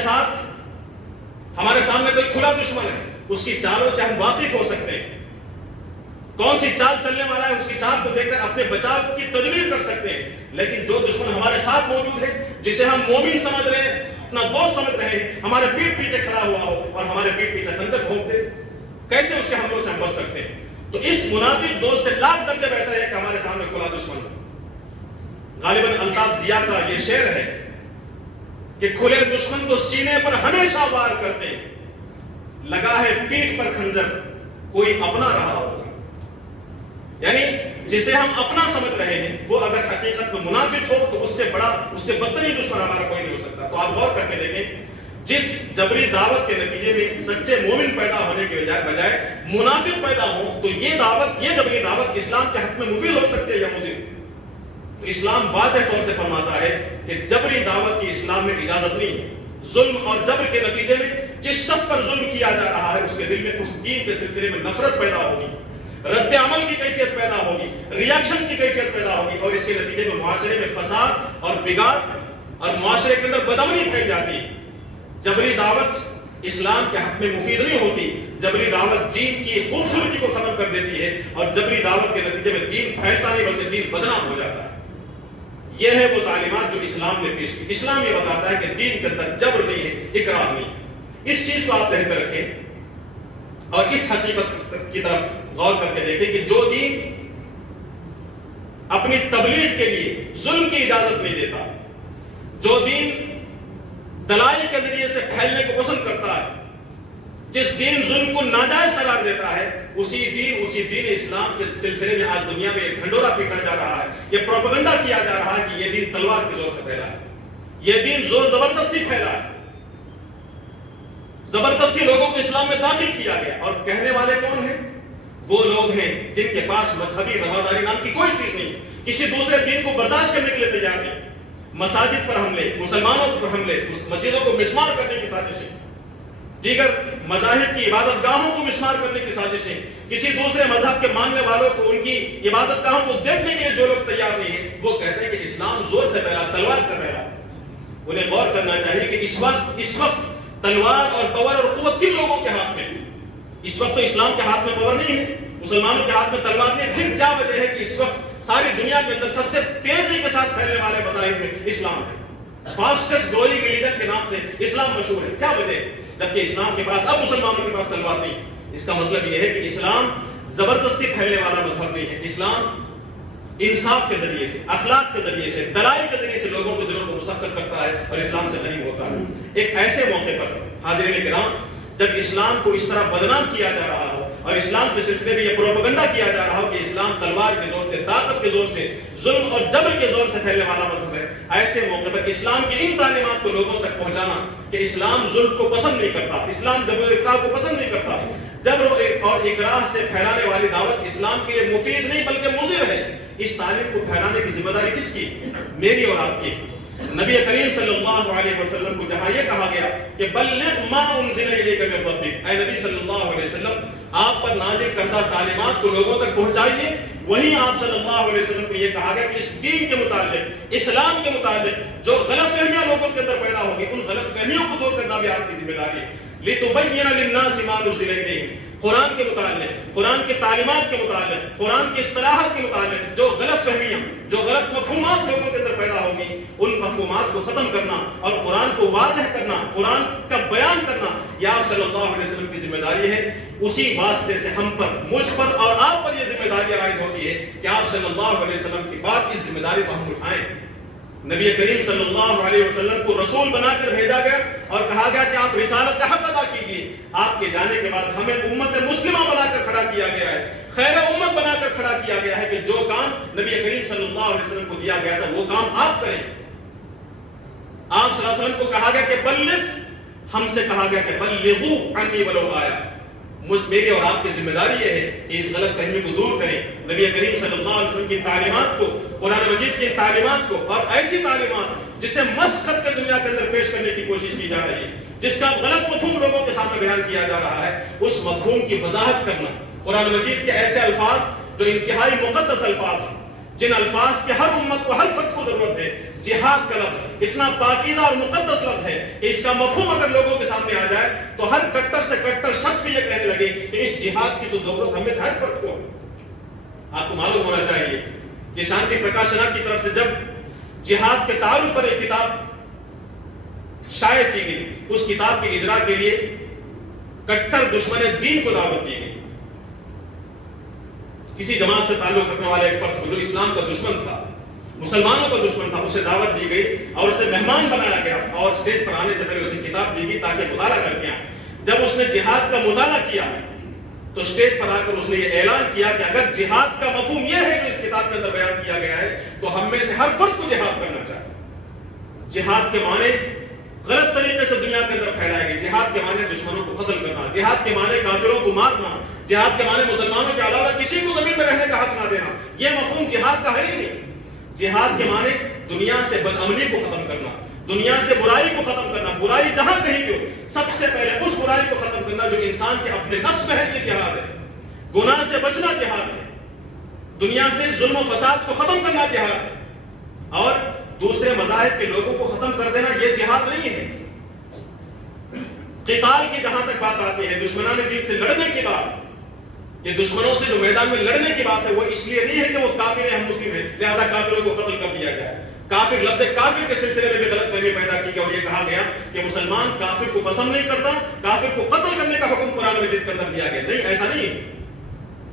سامنے کوئی کھلا دشمن ہے, اس کی چالوں سے ہم واقف ہو سکتے ہیں. کون سی چال چلنے والا ہے اس کی چال کو دیکھ کر اپنے بچاؤ کی تدبیر کر سکتے ہیں. لیکن جو دشمن ہمارے ساتھ موجود ہے, جسے ہم مومن سمجھ رہے ہیں, اپنا دوست سمجھ رہے ہیں, ہمارے پیٹ پیچھے کھڑا ہوا ہو اور ہمارے پیٹ پیچھے خنجر گھونپ دے, کیسے اس کے حملوں سے ہم بچ سکتے ہیں؟ تو اس منافق دوست سے لاکھ درجے بہتر ہے کہ ہمارے سامنے کھلا دشمن ہو. غالباً الطاف ضیاء کا یہ شعر ہے کہ کھلے دشمن کو سینے پر ہمیشہ وار کرتے ہیں, لگا ہے پیٹھ پر خنجر کوئی اپنا رہا ہوگا. یعنی جسے ہم اپنا سمجھ رہے ہیں وہ اگر حقیقت میں منافق ہو تو اس سے بدترین دشمن ہمارا کوئی نہیں ہو سکتا. تو آپ غور کر کے دیکھیں, جس جبری دعوت کے نتیجے میں سچے مومن پیدا ہونے کے بجائے منافق پیدا ہو, تو یہ جبری دعوت اسلام کے حق میں مفید ہو سکتی ہے یا مضر. تو اسلام واضح طور سے فرماتا ہے کہ جبری دعوت کی اسلام میں اجازت نہیں ہے. ظلم اور جبر کے نتیجے میں جس شخص پر ظلم کیا جا رہا ہے اس کے دل میں اس دین کے سلسلے میں نفرت پیدا ہوگی, رد عمل کی کیفیت پیدا ہوگی, ریاکشن کی کیفیت پیدا ہوگی, اور اس کے نتیجے میں معاشرے میں فساد اور بگاڑ اور معاشرے کے اندر بدامنی پھیل جاتی ہے. جبری دعوت اسلام کے حق میں مفید نہیں ہوتی. جبری دعوت دین کی خوبصورتی کو ختم کر دیتی ہے, اور جبری دعوت کے نتیجے میں دین پھیلتا نہیں بلکہ دین بدنام ہو جاتا ہے. یہ ہے وہ تعلیمات جو اسلام نے پیش کی. اسلام یہ بتاتا ہے کہ دین کے اندر جبر نہیں ہے, اکرام نہیں. اس چیز کو آپ ذہن میں رکھیں اور اس حقیقت کی طرف غور کر کے دیکھیں کہ جو دین اپنی تبلیغ کے لیے ظلم کی اجازت نہیں دیتا، جو دین دلائل کے ذریعے سے پھیلنے کو پسند کرتا ہے، جس دین ظلم کو ناجائز قرار دیتا ہے، اسی دین اسلام کے سلسلے میں آج دنیا میں ایک ڈھنڈورا پیٹا جا رہا ہے، یہ پروپیگنڈا کیا جا رہا ہے کہ یہ دین تلوار کے زور سے پھیلا ہے، یہ دین زور زبردستی پھیلا ہے، زبردستی لوگوں کو اسلام میں داخل کیا گیا۔ اور کہنے والے کون ہیں؟ وہ لوگ ہیں جن کے پاس مذہبی رواداری نام کی کوئی چیز نہیں، کسی دوسرے دین کو برداشت کرنے کے لیے تیار نہیں۔ مساجد پر حملے، مسلمانوں پر حملے، مسجدوں کو مسمار کرنے کی سازشیں، دیگر مذاہب کی عبادت گاہوں کو مسمار کرنے کی سازشیں، کسی دوسرے مذہب کے ماننے والوں کو ان کی عبادت گاہوں کو دیکھنے کے لیے جو لوگ تیار نہیں ہیں، وہ کہتے ہیں کہ اسلام زور سے پھیلا، تلوار سے پھیلا۔ انہیں غور کرنا چاہیے کہ اس وقت تلوار اور پاور اور قوت کن لوگوں کے ہاتھ میں؟ اس وقت تو اسلام کے ہاتھ میں پاور نہیں ہے، مسلمانوں کے ہاتھ میں تلوار نہیں ہے، پھر کیا وجہ ہے کہ اس وقت ساری دنیا کے اندر سب سے تیزی کے ساتھ پھیلنے والے مذاہب میں اسلام ہے؟ فاسٹسٹ گروئنگ ریلیجن کے نام سے اسلام مشہور ہے، کیا وجہ ہے؟ جبکہ اسلام کے پاس، اب مسلمانوں کے پاس تلوار نہیں۔ اس کا مطلب یہ ہے کہ اسلام زبردستی پھیلنے والا مذہب نہیں ہے، اسلام انصاف کے ذریعے سے، اخلاق کے ذریعے سے، دلائل کے ذریعے سے لوگوں کے دلوں کو مسخر کرتا ہے اور اسلام سے قریب ہوتا ہے۔ ایک ایسے موقع پر حاضرین کرام، جب اسلام کو اس طرح بدنام کیا جا رہا ہو اور اسلام کے سلسلے میں یہ پروپیگنڈا کیا جا رہا ہو کہ اسلام تلوار کے زور سے، طاقت کے زور سے، ظلم اور جبر کے زور سے پھیلنے والا مذہب ہے، ایسے موقع پر اسلام کی ان تعلیمات کو لوگوں تک پہنچانا کہ اسلام ظلم کو پسند نہیں کرتا، اسلام جبر و اکراه کو پسند نہیں کرتا، جبر اور اکراہ سے پھیلانے والی دعوت اسلام کے لیے مفید نہیں بلکہ مضر ہے، اس تعلیم کو پھیلانے کی ذمہ داری کس کی؟ میری اور آپ کی۔ نبی کریم صلی اللہ علیہ وسلم کو جہاں یہ کہا گیا کہ بلغ ما انزل الیک من ربک، اے نبی صلی اللہ علیہ وسلم آپ پر نازل کردہ تعلیمات کو لوگوں تک پہنچائیے، وہیں آپ صلی اللہ علیہ وسلم کو یہ کہا گیا کہ اس دین کے متعلق، اسلام کے متعلق جو غلط فہمیاں لوگوں کے اندر پیدا ہوگی، ان غلط فہمیوں کو دور کرنا بھی آپ کی ذمہ داری ہے۔ لِتُبَيِّنَ لِلنَّاسِ مَا نُزِّلَ إِلَيْهِمْ، قرآن کے متعلق، قرآن کی تعلیمات کے متعلق، قرآن کی اصطلاحات کے متعلق جو غلط فہمیاں، جو غلط مفہومات لوگوں کے اندر پیدا ہوگی، ان مفہومات کو ختم کرنا اور قرآن کو واضح کرنا، قرآن کا بیان کرنا، یہ آپ صلی اللہ علیہ وسلم کی ذمہ داری ہے۔ اسی واسطے سے ہم پر، مجھ پر اور آپ پر یہ ذمہ داری عائد ہوتی ہے کہ آپ صلی اللہ علیہ وسلم کی بات، اس ذمہ داری کو ہم اٹھائیں۔ نبی کریم صلی اللہ علیہ وسلم کو رسول بنا کر بھیجا گیا اور کہا گیا کہ آپ رسالت کا حق ادا کیجیے۔ آپ کے جانے کے بعد ہمیں امت مسلمہ بنا کر کھڑا کیا گیا ہے، خیر امت بنا کر کھڑا کیا گیا ہے کہ جو کام نبی کریم صلی اللہ علیہ وسلم کو دیا گیا تھا وہ کام آپ کریں۔ آپ صلی اللہ علیہ وسلم کو کہا گیا کہ بلغ، ہم سے کہا گیا کہ بلغوا عنی ولو آیا، میری اور آپ کی ذمہ داری یہ ہے کہ اس غلط فہمی کو دور کریں، نبی کریم صلی اللہ علیہ وسلم کی تعلیمات کو، قرآن مجید کی تعلیمات کو، اور ایسی تعلیمات جسے مسخ کے دنیا کے اندر پیش کرنے کی کوشش کی جا رہی ہے، جس کا غلط مفہوم لوگوں کے سامنے بیان کیا جا رہا ہے، اس مفہوم کی وضاحت کرنا۔ قرآن مجید کے ایسے الفاظ جو انتہائی مقدس الفاظ ہیں، جن الفاظ کے ہر امت کو، ہر فرد کو ضرورت ہے، جہاد کا لفظ اتنا پاکیزہ اور مقدس لفظ ہے کہ اس کا مفہوم اگر لوگوں کے سامنے آ جائے تو ہر کٹر سے کٹر شخص بھی یہ کہنے لگے کہ اس جہاد کی تو ضرورت ہمیں سے ہر فرد کو۔ آپ کو معلوم ہونا چاہیے کہ شانتی پرکاشنا کی طرف سے جب جہاد کے تعارف پر ایک کتاب شائع کی گئی، اس کتاب کے اجرا کے لیے کٹر دشمن دین کو دعوت دی گئی۔ کسی جماعت سے تعلق رکھنے والے ایک فرد کو جو اسلام کا دشمن تھا، مسلمانوں کا دشمن تھا، اسے دعوت دی گئی اور اسے مہمان بنایا گیا اور اسٹیج پر آنے سے پہلے اسے کتاب دی گئی تاکہ مطالعہ کر کے آئے۔ جب اس نے جہاد کا مطالعہ کیا تو اسٹیج پر آ کر اس نے یہ اعلان کیا کہ اگر جہاد کا مفہوم یہ ہے جو اس کتاب کے اندر بیان کیا گیا ہے تو ہم میں سے ہر فرد کو جہاد کرنا چاہیے۔ جہاد کے معنی غلط طریقے سے دنیا کے اندر پھیلائے گئے، جہاد کے معنی دشمنوں کو قتل کرنا، جہاد کے معنی کافروں کو مارنا، جہاد کے معنی مسلمانوں کے علاوہ کسی کو زمین میں رہنے کا حق نہ دینا، یہ مفہوم جہاد کا ہے ہی نہیں۔ جہاد کے معنی دنیا سے بدامنی کو ختم کرنا، دنیا سے برائی کو ختم کرنا، برائی جہاں کہیں بھی ہو سب سے پہلے اس برائی کو ختم کرنا جو انسان کے اپنے نفس میں ہے، یہ جہاد ہے۔ گناہ سے بچنا جہاد ہے، دنیا سے ظلم و فساد کو ختم کرنا جہاد ہے، اور دوسرے مذاہب کے لوگوں کو ختم کر دینا یہ جہاد نہیں ہے۔ قتال کی جہاں تک بات آتی ہے، دشمنان دین سے لڑنے کی بات، یہ دشمنوں سے جو میدان میں لڑنے کی بات ہے وہ اس لیے نہیں ہے کہ وہ کافر ہیں ہم مسلم ہیں لہذا کافروں کو قتل کر دیا جائے. کافر لفظ کافر کے سلسلے میں بھی غلط فہمی پیدا کی گئی اور یہ کہا گیا کہ مسلمان کافر کو پسند نہیں کرتا, کافر کو قتل کرنے کا حکم قرآن مجید کے اندر دیا گیا. نہیں, ایسا نہیں.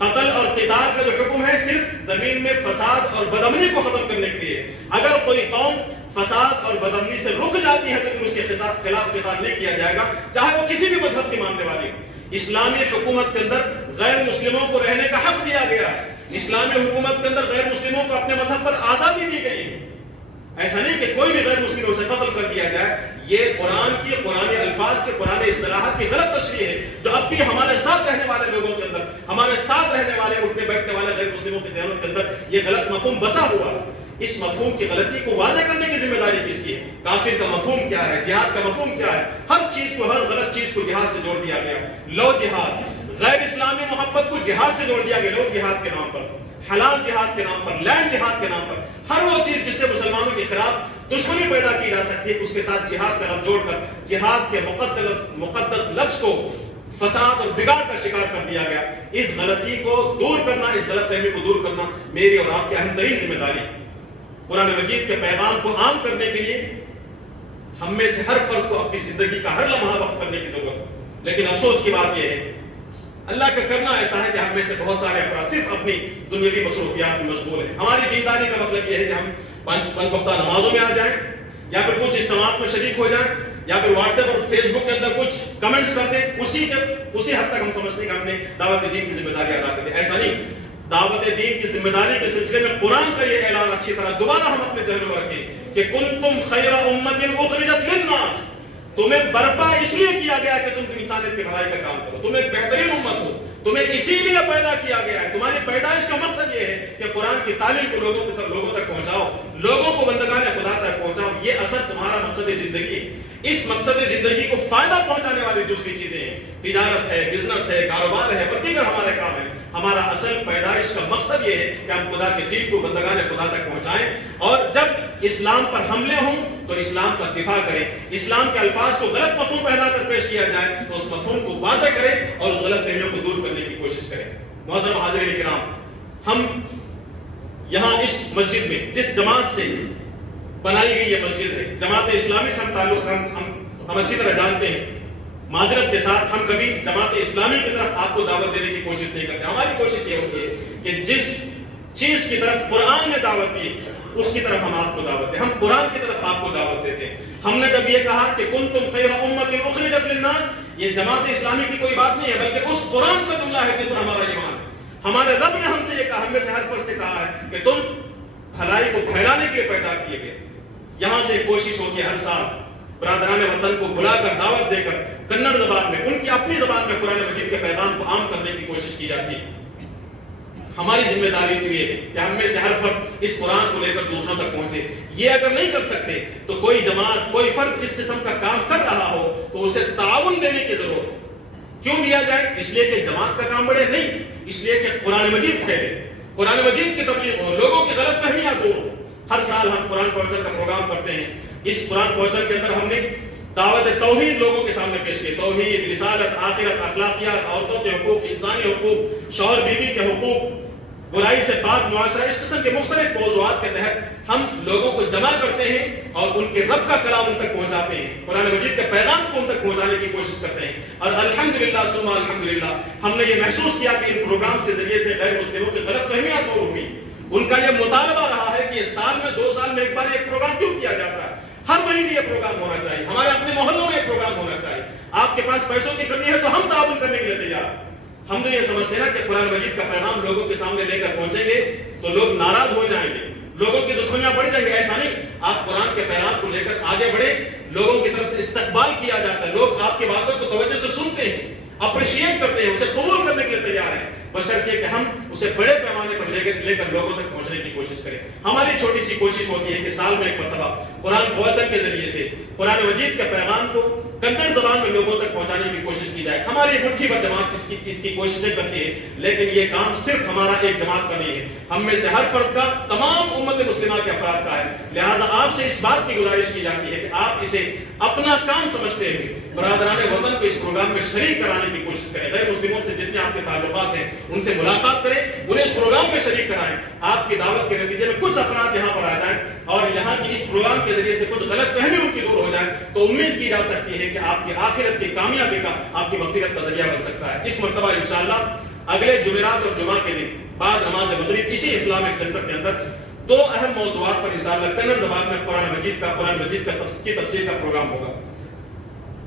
قتل اور قتال کا جو حکم ہے صرف زمین میں فساد اور بدامنی کو ختم کرنے کے لیے. اگر کوئی قوم فساد اور بدامنی سے رک جاتی ہے تو اس کے خلاف قتال نہیں کیا جائے گا, چاہے وہ کسی بھی مذہب کی ماننے والی. اسلامی حکومت کے اندر غیر مسلموں کو رہنے کا حق دیا گیا ہے. اسلامی حکومت کے اندر غیر مسلموں کو اپنے مذہب پر آزادی دی گئی ہے. ایسا نہیں کہ کوئی بھی غیر مسلم اسے قتل کر دیا جائے. یہ قرآن کی قرآن الفاظ کے قرآن اصطلاحات کی غلط تشریح ہے جو اب بھی ہمارے ساتھ رہنے والے لوگوں کے اندر, ہمارے ساتھ رہنے والے اٹھنے بیٹھنے والے غیر مسلموں کے ذہنوں کے اندر یہ غلط مفہوم بسا ہوا ہے. اس مفہوم کی غلطی کو واضح کرنے کی ذمہ داری کس کی ہے؟ کافر کا مفہوم کیا ہے, جہاد کا مفہوم کیا ہے؟ ہر چیز کو, ہر غلط چیز کو جہاد سے جوڑ دیا گیا. لو جہاد, غیر اسلامی محبت کو جہاد سے جوڑ دیا گیا. لو جہاد کے نام پر, حلال جہاد کے نام پر, لینڈ جہاد کے نام پر, ہر وہ چیز جس سے مسلمانوں کے خلاف دشمنی پیدا کی جا سکتی ہے اس کے ساتھ جہاد کا لفظ جوڑ کر جہاد کے مقدس لفظ کو فساد اور بگاڑ کا شکار کر دیا گیا. اس غلطی کو دور کرنا, اس غلط فہمی کو دور کرنا میری اور آپ کی اہم ترین ذمہ داری. قرآن مجید کے پیغام کو عام کرنے کے لیے ہم میں سے ہر فرد کو اپنی زندگی کا ہر لمحہ وقت کرنے کی ضرورت ہے. لیکن افسوس کی بات یہ ہے اللہ کا کرنا ایسا ہے کہ ہم میں سے بہت سارے افراد صرف اپنی دنیاوی مصروفیات میں مشغول ہیں. ہماری دینداری کا مطلب یہ ہے کہ ہم پنج وقتہ نمازوں میں آ جائیں, یا پھر کچھ اجتماعات میں شریک ہو جائیں, یا پھر واٹس ایپ اور فیس بک کے اندر کچھ کمنٹس کر دیں. اسی حد تک ہم سمجھتے ہیں کہ ہم نے دعوت دین کی ذمہ داری ادا کر دی. ایسا نہیں. دعوت دین کی ذمہ داری کے سلسلے میں قرآن کا یہ اعلان اچھی طرح دوبارہ ہم اپنے ذہنوں میں رکھیں کہ کنتم خیر امت اخرجت للناس, تمہیں برپا اس لیے کیا گیا کہ تم انسانیت کی بھلائی کا کام کرو. تم ایک بہترین امت ہو, تمہیں اسی لیے پیدا کیا گیا ہے. تمہاری پیدائش کا مقصد یہ ہے کہ قرآن کی تعلیم کو لوگوں تک پہنچاؤ, لوگوں کو بندگان خدا تک پہنچاؤ. یہ اصل تمہارا مقصد زندگی ہے. اس مقصد زندگی کو فائدہ پہنچانے والی دوسری چیزیں ہیں, تجارت ہے, بزنس ہے, کاروبار ہے, اور دیگر ہمارے کام ہیں. ہمارا اصل پیدائش کا مقصد یہ ہے کہ ہم خدا کے دین کو بندگان خدا تک پہنچائیں, اور جب اسلام پر حملے ہوں تو اسلام کا دفاع کریں. اسلام کے الفاظ کو غلط مفہوم پہنا کر پیش کیا جائے تو اس مفہوم کو واضح کریں اور اس غلط فہمیوں کو دور کرنے کی کوشش کریں. محترم حاضرین کرام, ہم یہاں اس مسجد میں جس جماعت سے بنائی گئی یہ مسجد ہے, جماعت اسلامی سے ہم تعلق ہم اچھی طرح جانتے ہیں. معذرت کے ساتھ ہم کبھی جماعت اسلامی کی طرف آپ کو دعوت دینے کی کوشش نہیں کرتے. ہماری کوشش یہ ہوتی ہے کہ جس چیز کی طرف قرآن نے دعوت دی اس کی طرف ہم آپ کو دعوت دیں. ہم قرآن کی طرف آپ کو دعوت دیتے ہیں. ہم نے جب یہ کہا کہ کنتم خیر امت اخرجت للناس, یہ جماعت اسلامی کی کوئی بات نہیں ہے بلکہ اس قرآن کا جملہ ہے جس پر ہمارا ایمان ہے. ہمارے رب نے ہم سے یہ کہا, ہم میں سے ہر فرد سے کہا ہے کہ تم بھلائی کو پھیلانے کے لیے پیدا کیے گئے. یہاں سے کوشش ہوتی ہے ہر سال برادران وطن کو بلا کر دعوت دے کر کنڑ زبان میں, ان کی اپنی زبان میں قرآن مجید کے پیغام کو عام کرنے کی کوشش کی جاتی ہے. ہماری ذمہ داری تو یہ ہے کہ ہم میں سے ہر فرد اس قرآن کو لے کر دوسروں تک پہنچے. یہ اگر نہیں کر سکتے تو کوئی جماعت, کوئی فرد اس قسم کا کام کر رہا ہو تو اسے تعاون دینے کی ضرورت ہے. کیوں دیا جائے؟ اس لیے کہ جماعت کا کام بڑھے, نہیں, اس لیے کہ قرآن مجید پھیلے, قرآن مجید کی تبلیغ ہو, لوگوں کی غلط فہمیاں دور. ہر سال ہم قرآن پروجن کا پروگرام کرتے ہیں. اس قرآن پروجن کے اندر ہم نے دعوت توحید لوگوں کے سامنے پیش کی. توحید, رسالت, آخرت, اخلاقیات, عورتوں کے حقوق, انسانی حقوق, شوہر بیوی کے حقوق, برائی سے پاک معاشرہ, اس قسم کے مختلف موضوعات کے تحت ہم لوگوں کو جمع کرتے ہیں اور ان کے رب کا کلام ان تک پہنچاتے ہیں, قرآن مجید کے پیغام کو ان تک پہنچانے کی کوشش کرتے ہیں. اور الحمدللہ ثم الحمدللہ ہم نے یہ محسوس کیا کہ ان پروگرامز کے ذریعے سے غیر مسلموں کی غلط فہمیاں دور ہوئی. ان کا یہ مطالبہ رہا ہے کہ سال میں 2 سال میں ایک بار ایک پروگرام کیوں کیا جاتا ہے, ہر مہینے یہ پروگرام ہونا چاہیے, ہمارے اپنے محلوں میں یہ پروگرام ہونا چاہیے. آپ کے پاس پیسوں کی کمی ہے تو ہم تعاون کرنے کے لیے تیار. ہم تو یہ سمجھتے ہیں نا کہ قرآن مجید کا پیغام لوگوں کے سامنے لے کر پہنچیں گے تو لوگ ناراض ہو جائیں گے, لوگوں کی دشمنیاں بڑھ جائیں گے. ایسا نہیں, آپ قرآن کے پیغام کو لے کر آگے بڑھیں, لوگوں کی طرف سے استقبال کیا جاتا ہے, لوگ آپ کی باتوں کو توجہ سے سنتے ہیں, اپریشیٹ کرتے ہیں, اسے قبول کرنے کے لیے تیار ہیں, بشرطیہ کہ ہم اسے بڑے پیمانے پر لے کر لوگوں تک پہنچنے کی کوشش کریں. ہماری چھوٹی سی کوشش ہوتی ہے کہ سال میں ایک مرتبہ قرآن پروجن کے ذریعے سے قرآن مجید کے پیغام کو کنڑ زبان میں لوگوں تک پہنچانے کی کوشش کی جائے. ہماری مٹھی بھر جماعت اس کی کوششیں کرتی ہے, لیکن یہ کام صرف ہمارا ایک جماعت کا نہیں ہے, ہم میں سے ہر فرد کا, تمام امت مسلمہ کے افراد افراد کا ہے. لہٰذا آپ سے اس بات کی گزارش کی جاتی ہے کہ آپ اسے اپنا کام سمجھتے ہوئے برادران وطن کو اس پروگرام میں شریک کرانے کی کوشش کریں. غیر مسلموں سے جتنے آپ کے تعلقات ہیں ان سے ملاقات کریں, انہیں اس پروگرام میں شریک کرائیں. آپ کی دعوت کے نتیجے میں کچھ افراد یہاں پر آ جائیں اور یہاں کی اس پروگرام کے ذریعے سے کچھ غلط فہمی ان کی دور ہو جائے تو امید کی جا سکتی ہے کہ آپ کی آخرت کی کامیابی کا, آپ کی مغفرت کا ذریعہ بن سکتا ہے. اس مرتبہ انشاءاللہ اگلے جمعرات اور جمعہ کے دن بعد نماز مغرب اسی اسلامک سینٹر کے اندر دو اہم موضوعات پر انشاءاللہ کنڑ زبان میں قرآن مجید کی تفسیر کا پروگرام ہوگا.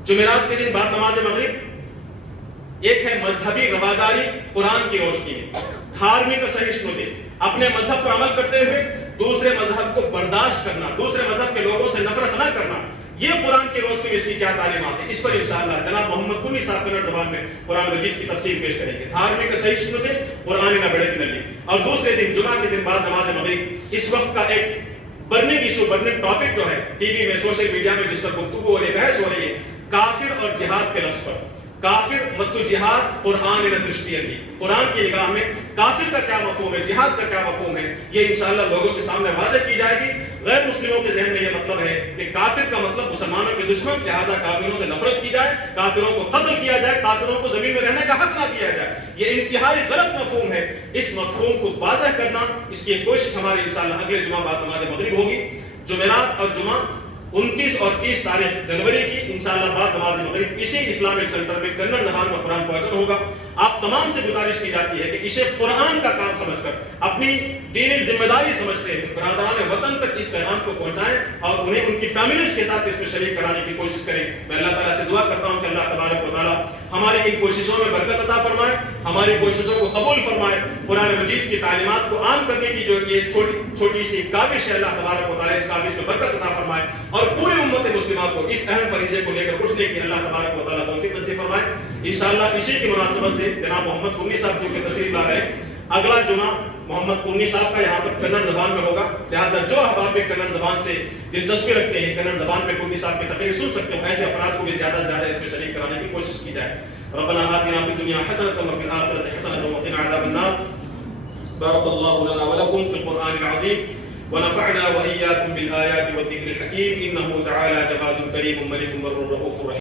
جمعرات کے دن بعد نماز مغرب ایک ہے مذہبی رواداری قرآن کی روشنی میں, دھارمک سہشنوتے, اپنے مذہب پر عمل کرتے ہوئے دوسرے مذہب کو برداشت کرنا, دوسرے مذہب کے لوگوں سے نفرت نہ کرنا, یہ قرآن کی روشنی میں اس کی کیا تعلیمات ہیں. اس پر انشاءاللہ جناب محمد کنی صاحب کنڑ زبان میں قرآن مجید کی تفسیر پیش کریں گے. دھارمک سہشنوتے قرآن نہ بڑے نلی. اور دوسرے دن جمعہ کے دن بعد نماز مغرب اس وقت کا ایک برننگ ایشو, برننگ ٹاپک جو ہے ٹی وی میں سوشل میڈیا میں جس پر گفتگو ہو رہی ہے, بحث ہو رہی ہے, کافر اور جہاد کے لفظ پر. کافر متو جہاد قرآن نہ درشتی ہے. قرآن کی نگاہ میں کافر کا کیا مفہوم ہے, جہاد کا کیا مفہوم ہے, یہ انشاءاللہ لوگوں کے سامنے واضح کی جائے گی. غیر مسلموں کے ذہن میں یہ مطلب ہے کہ کافر کا مطلب مسلمانوں کے دشمن, لہذا کافروں سے نفرت کی جائے, کافروں کو قتل کیا جائے, کافروں کو زمین میں رہنے کا حق نہ دیا جائے. یہ انتہائی غلط مفہوم ہے. اس مفہوم کو واضح کرنا, اس کی کوشش ہماری انشاءاللہ اگلے جمعہ بعد نماز مغرب ہوگی. جمعرات اور جمعہ 29 اور 30 تاریخ جنوری کی انشاءاللہ بعد نماز مغرب اسی اسلامک سینٹر میں کنڑ زبان میں قرآن پہنچنا ہوگا. آپ تمام سے گزارش کی جاتی ہے کہ اسے قرآن کا کام سمجھ کر, اپنی دینی ذمہ داری سمجھتے ہیں, برادران وطن تک اس پیغام کو پہنچائیں اور انہیں ان کی فیملیز کے ساتھ اس میں شریک کرانے کی کوشش کریں. میں اللہ تعالیٰ سے دعا کرتا ہوں کہ اللہ تبارک و تعالیٰ ہماری ان کوششوں میں برکت عطا فرمائے, ہماری کوششوں کو قبول فرمائے. قرآن مجید کی تعلیمات کو عام کرنے کی جو یہ چھوٹی سی کاوش ہے, اللہ تبارک و تعالیٰ اس کاوش میں برکت عطا فرمائے اور پوری امت مسلمہ کو اس اہم فریضے کو لے کر اٹھنے کی اللہ تبارک و تعالیٰ توفیق نصیب فرمائے. انشاءاللہ اسی کی مناسبت سے جناب محمد کنی صاحب جو کہ تشریف لا رہے ہیں, اگلا جمعہ محمد کنی صاحب کا یہاں پر کنڑ زبان میں ہوگا. لہٰذا جو احباب بھی کنڑ زبان سے دلچسپی رکھتے ہیں, کنڑ زبان میں کنی صاحب کی تقریر سن سکتے ہیں, ایسے افراد کو بھی زیادہ سے زیادہ اس میں شریک کرانے کی کوشش کی جائے. ربنا آتنا فی الدنیا حسنۃ وفی الآخرۃ حسنۃ وقنا عذاب النار. بارک اللہ لنا ولکم فی القرآن العظیم ونفعنا وإياكم بالآيات والذكر الحكيم إنه تعالى جواد كريم ملك بر رؤوف رحيم.